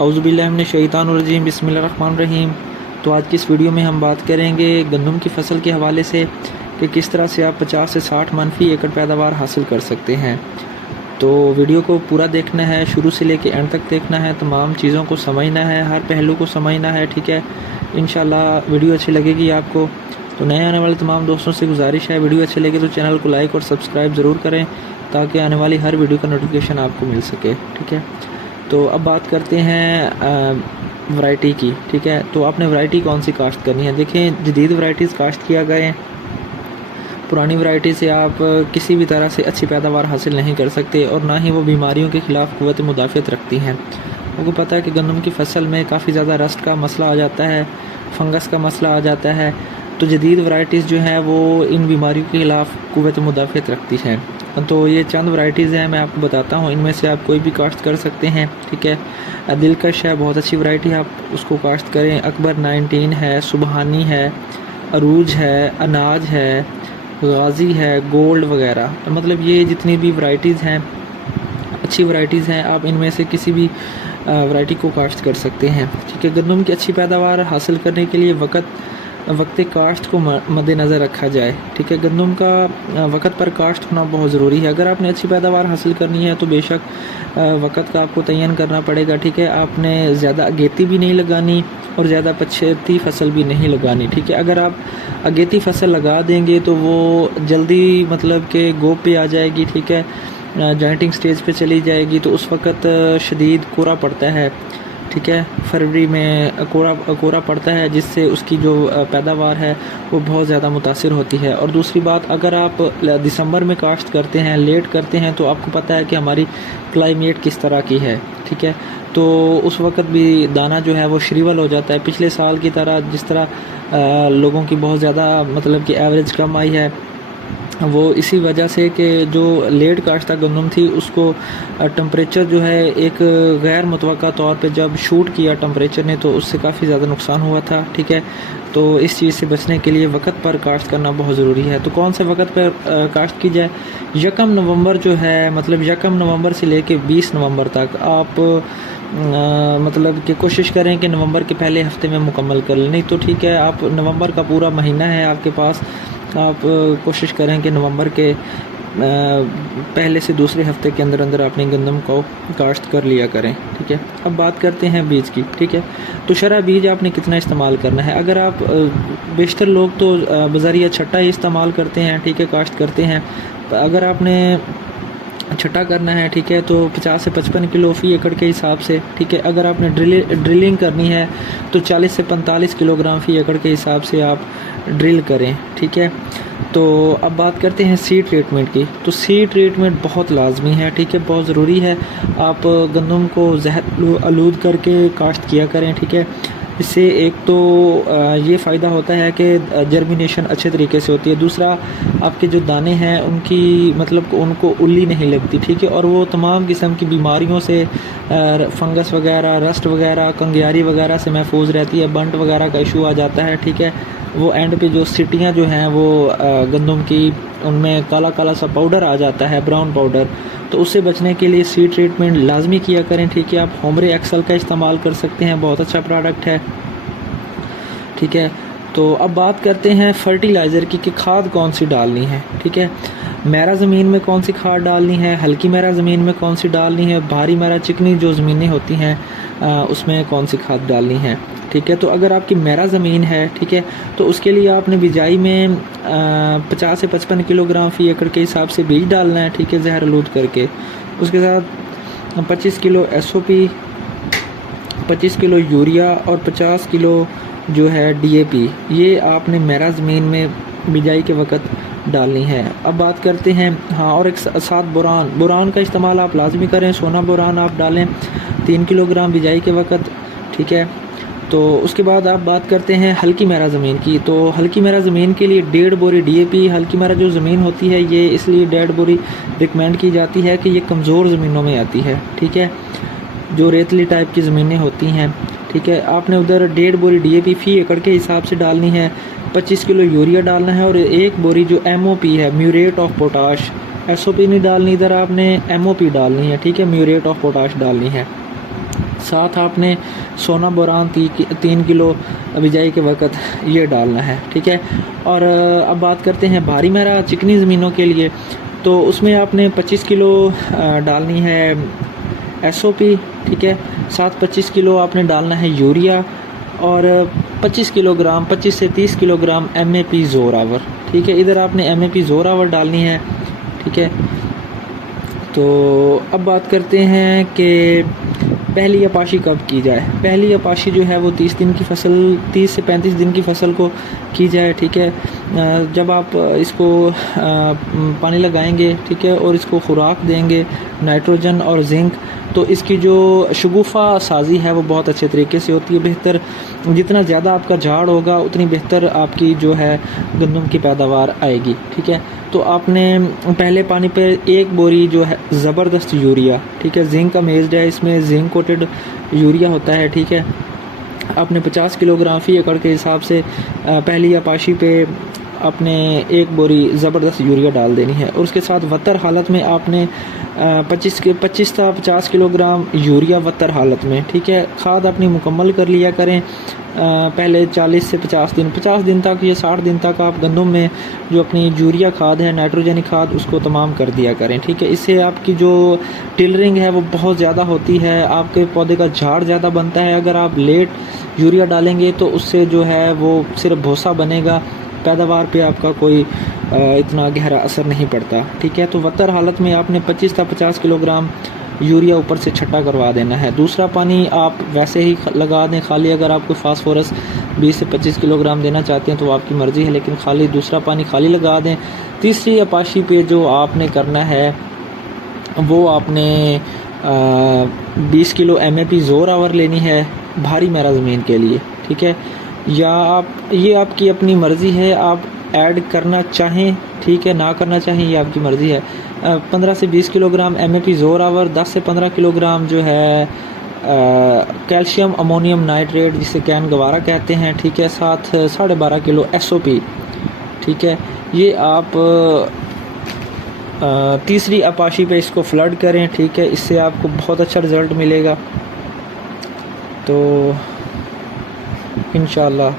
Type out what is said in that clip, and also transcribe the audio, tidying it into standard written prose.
औज़ुबिल्लाहि मिनश्शैतानिर्रजीम बिस्मिल्लाहिर्रहमानिर्रहीम। तो आज की इस वीडियो में हम बात करेंगे गंदम की फसल के हवाले से कि किस तरह से आप 50 से 60 मन फ़ी एकड़ पैदावार हासिल कर सकते हैं। तो वीडियो को पूरा देखना है, शुरू से लेकर एंड तक देखना है, तमाम चीज़ों को समझना है, हर पहलू को समझना है। ठीक है, इंशाल्लाह वीडियो अच्छी लगेगी आपको। तो नए आने वाले तमाम दोस्तों से गुजारिश है, वीडियो अच्छी लगे तो चैनल को लाइक और सब्सक्राइब ज़रूर करें ताकि आने वाली हर वीडियो का नोटिफिकेशन आपको मिल सके। ठीक है, तो अब बात करते हैं वैरायटी की। ठीक है, तो आपने वैरायटी कौन सी काश्त करनी है। देखें, जदीद वैरायटीज़ काश्त किया गए हैं, पुरानी वैरायटी से आप किसी भी तरह से अच्छी पैदावार हासिल नहीं कर सकते और ना ही वो बीमारियों के ख़िलाफ़ क़ुव्वत मुदाफ़अत रखती हैं। आपको पता है कि गंदम की फसल में काफ़ी ज़्यादा रस्ट का मसला आ जाता है, फंगस का मसला आ जाता है। तो जदीद वैरायटीज़ जो हैं वो इन बीमारियों के ख़िलाफ़ क़ुव्वत मुदाफ़अत रखती हैं। तो ये चंद वैरायटीज़ हैं, मैं आपको बताता हूँ, इनमें से आप कोई भी काश्त कर सकते हैं। ठीक है, दिलकश है, बहुत अच्छी वैरायटी है, आप उसको काश्त करें। अकबर 19 है, सुबहानी है, अरूज है, अनाज है, गाज़ी है, गोल्ड वगैरह, मतलब ये जितनी भी वैरायटीज़ हैं अच्छी वैरायटीज़ हैं, आप इनमें से किसी भी वैरायटी को काश्त कर सकते हैं। ठीक है, गंदम की अच्छी पैदावार हासिल करने के लिए वक्त काश्त को मद्देनज़र रखा जाए। ठीक है, गंदम का वक्त पर काश्त होना बहुत ज़रूरी है। अगर आपने अच्छी पैदावार हासिल करनी है तो बेशक वक्त का आपको तयन करना पड़ेगा। ठीक है, आपने ज़्यादा अगेती भी नहीं लगानी और ज़्यादा पछेती फसल भी नहीं लगानी। ठीक है, अगर आप अगेती फसल लगा देंगे तो वो जल्दी मतलब कि गोब पे आ जाएगी। ठीक है, जॉइंटिंग स्टेज पे चली जाएगी, तो उस वक़्त शदीद कोहरा पड़ता है। ठीक है, फरवरी में कोहरा पड़ता है जिससे उसकी जो पैदावार है वो बहुत ज़्यादा मुतासिर होती है। और दूसरी बात, अगर आप दिसंबर में काश्त करते हैं, लेट करते हैं, तो आपको पता है कि हमारी क्लाइमेट किस तरह की है। ठीक है, तो उस वक़्त भी दाना जो है वो श्रीवल हो जाता है। पिछले साल की तरह जिस तरह लोगों की बहुत ज़्यादा मतलब कि एवरेज कम आई है, वो इसी वजह से कि जो लेट काश्ता गंदम थी उसको टम्परेचर जो है एक गैर मुतवक्का तौर पे जब शूट किया टेम्परेचर ने, तो उससे काफ़ी ज़्यादा नुकसान हुआ था। ठीक है, तो इस चीज़ से बचने के लिए वक्त पर काश्त करना बहुत ज़रूरी है। तो कौन से वक्त पर काश्त की जाए। 1 नवंबर जो है, मतलब 1 नवंबर से लेके 20 नवंबर तक आप मतलब कि कोशिश करें कि नवंबर के पहले हफ्ते में मुकम्मल कर लें। नहीं तो ठीक है, आप नवंबर का पूरा महीना है आपके पास, आप कोशिश करें कि नवंबर के पहले से दूसरे हफ्ते के अंदर अंदर अपने गंदम को काश्त कर लिया करें। ठीक है, अब बात करते हैं बीज की। ठीक है, तो शरा बीज आपने कितना इस्तेमाल करना है। अगर आप बेशतर लोग तो बज़रिया छट्टा ही इस्तेमाल करते हैं। ठीक है, काश्त करते हैं। अगर आपने छट्टा करना है, ठीक है, तो 50 से 55 किलो फ़ी एकड़ के हिसाब से। ठीक है, अगर आपने ड्रिलिंग करनी है तो 40 से 45 किलोग्राम फ़ी एकड़ के हिसाब से आप ड्रिल करें। ठीक है, तो अब बात करते हैं सीड ट्रीटमेंट की। तो सीड ट्रीटमेंट बहुत लाजमी है। ठीक है, बहुत ज़रूरी है। आप गंदम को जहर आलूद करके काश्त किया करें। ठीक है, इससे एक तो ये फ़ायदा होता है कि जर्मिनेशन अच्छे तरीके से होती है। दूसरा, आपके जो दाने हैं उनकी मतलब उनको उल्ली नहीं लगती। ठीक है, और वो तमाम किस्म की बीमारियों से, फंगस वगैरह, रस्ट वगैरह, कंगियारी वगैरह से महफूज रहती है। बंट वगैरह का इशू आ जाता है। ठीक है, वो एंड पे जो सीटियाँ जो हैं वो गंदम की, उनमें काला काला सा पाउडर आ जाता है, ब्राउन पाउडर, तो उससे बचने के लिए सीड ट्रीटमेंट लाजमी किया करें। ठीक है, आप होमरे एक्सल का इस्तेमाल कर सकते हैं, बहुत अच्छा प्रोडक्ट है। ठीक है, तो अब बात करते हैं फर्टिलाइज़र की कि खाद कौन सी डालनी है। ठीक है, मैरा ज़मीन में कौन सी खाद डालनी है, हल्की मैरा ज़मीन में कौन सी डालनी है, भारी मैरा चिकनी जो ज़मीनें होती हैं उसमें कौन सी खाद डालनी है। ठीक है, तो अगर आपकी मैरा ज़मीन है, ठीक है, तो उसके लिए आपने बिजाई में 50 से 55 किलोग्राम फ़ी एकड़ के हिसाब से बीज डालना है। ठीक है, जहर आलूद करके। उसके साथ 25 किलो SOP, 25 किलो यूरिया और 50 किलो जो है DAP, ये आपने मैरा ज़मीन में बिजाई के वक़्त डालनी है। अब बात करते हैं, हाँ, और एक साथ बोरान का इस्तेमाल आप लाजमी करें। सोना बोरान आप डालें 3 किलोग्राम बिजाई के वक़्त। ठीक है, तो उसके बाद आप बात करते हैं हल्की मैरा ज़मीन की। तो हल्की मैरा ज़मीन के लिए 1.5 बोरी DAP। हल्की मैरा जो ज़मीन होती है ये इसलिए 1.5 बोरी रिकमेंड की जाती है कि ये कमज़ोर ज़मीनों में आती है। ठीक है, जो रेतली टाइप की ज़मीनें होती हैं। ठीक है, आपने उधर 1.5 बोरी DAP फ़ी एकड़ के हिसाब से डालनी है। 25 किलो यूरिया डालना है और 1 बोरी जो MOP है, म्यूरेट ऑफ पोटाश, SOP नहीं डालनी, इधर आपने MOP डालनी है। ठीक है, म्यूरेट ऑफ पोटाश डालनी है। साथ आपने सोना बोरान 3 किलो बिजाई के वक्त ये डालना है, ठीक है। और अब बात करते हैं भारी महरा चिकनी ज़मीनों के लिए, तो उसमें आपने 25 किलो डालनी है SOP, ठीक है। साथ 25 किलो आपने डालना है यूरिया और 25 किलोग्राम 25 से 30 किलोग्राम MAP ज़ोरावर, ठीक है। इधर आपने MAP ज़ोरावर डालनी है, ठीक है। तो अब बात करते हैं कि पहली अपाशी कब की जाए। पहली अपाशी जो है वो 30 दिन की फसल 30 से 35 दिन की फसल को की जाए, ठीक है। जब आप इसको पानी लगाएंगे, ठीक है, और इसको खुराक देंगे नाइट्रोजन और जिंक, तो इसकी जो शगुफ़ा साजी है वो बहुत अच्छे तरीके से होती है। बेहतर जितना ज़्यादा आपका झाड़ होगा उतनी बेहतर आपकी जो है गंदम की पैदावार आएगी, ठीक है। तो आपने पहले पानी पे 1 बोरी जो है ज़बरदस्त यूरिया, ठीक है, जिंक अमेज्ड है, इसमें जिंक कोटेड यूरिया होता है, ठीक है। आपने 50 किलोग्राम फ़ी एकड़ के हिसाब से पहली अपाशी पे आपने 1 बोरी ज़बरदस्त यूरिया डाल देनी है। और उसके साथ वतर हालत में आपने 25 से 50 किलोग्राम यूरिया वतर हालत में, ठीक है। खाद अपनी मुकम्मल कर लिया करें पहले 40 से 50 दिन तक या 60 दिन तक आप गंदम में जो अपनी यूरिया खाद है, नाइट्रोजनी खाद, उसको तमाम कर दिया करें, ठीक है। इससे आपकी जो टिलरिंग है वो बहुत ज़्यादा होती है, आपके पौधे का झाड़ ज़्यादा बनता है। अगर आप लेट यूरिया डालेंगे तो उससे जो है वो सिर्फ भूसा बनेगा, पैदावार पे आपका कोई इतना गहरा असर नहीं पड़ता, ठीक है। तो वतर हालत में आपने 25 से 50 किलोग्राम यूरिया ऊपर से छट्टा करवा देना है। दूसरा पानी आप वैसे ही लगा दें खाली, अगर आपको फास्फोरस 20 से 25 किलोग्राम देना चाहते हैं तो आपकी मर्ज़ी है, लेकिन खाली दूसरा पानी खाली लगा दें। तीसरी अपाशी पे जो आपने करना है वो आपने 20 किलो MAP ज़ोरावर लेनी है भारी महरा ज़मीन के लिए, ठीक है। या आप ये आपकी अपनी मर्ज़ी है, आप ऐड करना चाहें, ठीक है, ना करना चाहें ये आपकी मर्ज़ी है। 15 से 20 किलोग्राम MAP ज़ोरावर, 10 से 15 किलोग्राम जो है कैल्शियम अमोनियम नाइट्रेट जिसे कैन गवारा कहते हैं, ठीक है। साथ 12.5 किलो SOP, ठीक है। ये आप तीसरी अपाशी पे इसको फ्लड करें, ठीक है। इससे आपको बहुत अच्छा रिज़ल्ट मिलेगा। तो इंशाअल्लाह